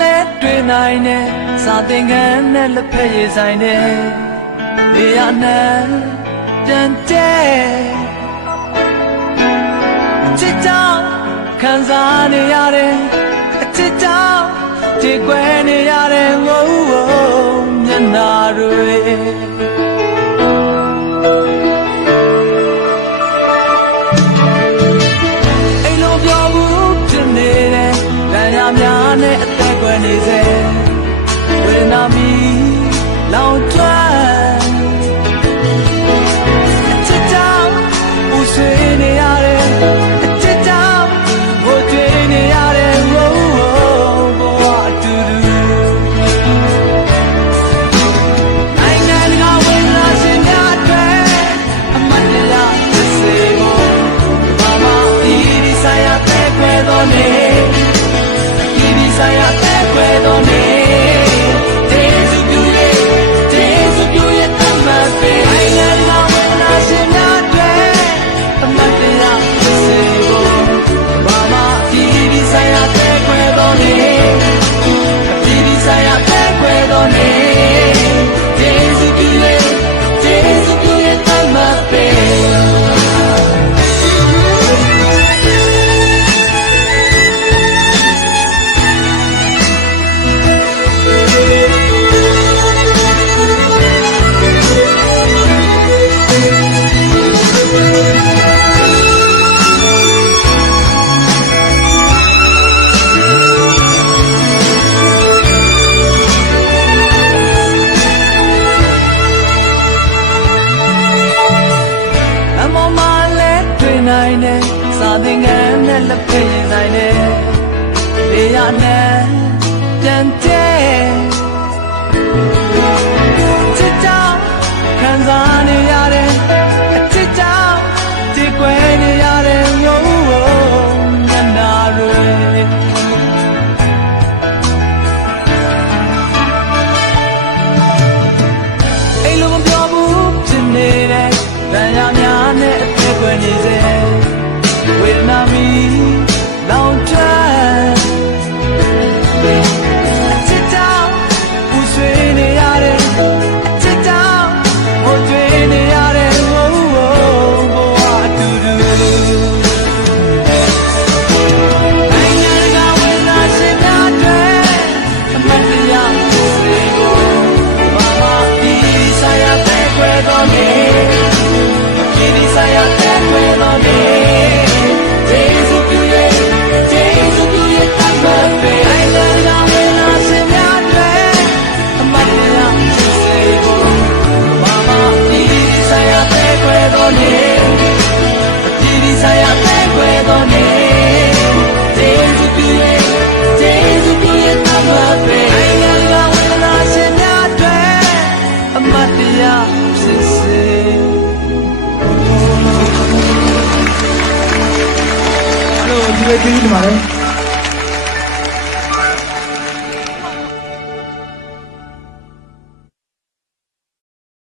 letတွေ့နိုင်တဲ့စာသင်ခန်းနဲ့လက်ဖက်ရည်ဆိုင်တဲ့နေရာနဲ့ပြန်တဲ့အချစ်ကြောင့်ခံစားနေရတယ်အချစ်ကြောင့်ကြေကွဲနေရတယ်ဝိုးမျက်နှာတွေအိမ်လုံးပြောဘူးဖြစ်နေတဲ့လမ်းရများနဲ့အသက်ကွယ်နေစေဝေဒနာမီလောင်ကျွမ်းအချစ်ကြောင့်ဦးဆွေးနေရတယ်အချစ်ကြောင့်ဝတ်ကြွေးနေရတယ်ဘဝအတူတူနိုင်ငံတကာဝေဒနာရှင်များအတွက်အမတ်တရားဖြစ်စေဖို့ဘာမှဒီဆိုင်ရတဲ့ခွဲတော်နေဒီဆိုင်ရတဲ့ခွဲတော်နေနိုင်တဲ့စာသင်ခန်းနဲ့လက်ဖက်ရည်ဆိုင်တဲ့နေရာနဲ့ပြန်တဲ့အချစ်ကြောင့်ခံစားနေရတယ်အချစ်ကြောင့်ကြေကွဲနေရတယ်မျက်နှာတွေအိမ်လုံးမပြောဘူးဖြစ်နေတဲ့ဗန်ရများနဲ့အသက်ကွယ်နေစေဝေဒနာမီလောင်ကျွမ်းအချစ်ကြောင့်ဦးဆွေးနေရတယ်အချစ်ကြောင့်ဝတ်ကြွေးနေရတယ်ဘဝအတူတူနိုင်ငံတကာဝေဒနာရှင်များအတွက်အမတ်တရားဖြစ်စေဖို့ဘာမှဒီဆိုင်ရတဲ့ခွဲတော်နေဒီဆိုင်ရတဲ့ခွဲတော်နေဒီလိုကျေးဇူးတင်ပါတယ်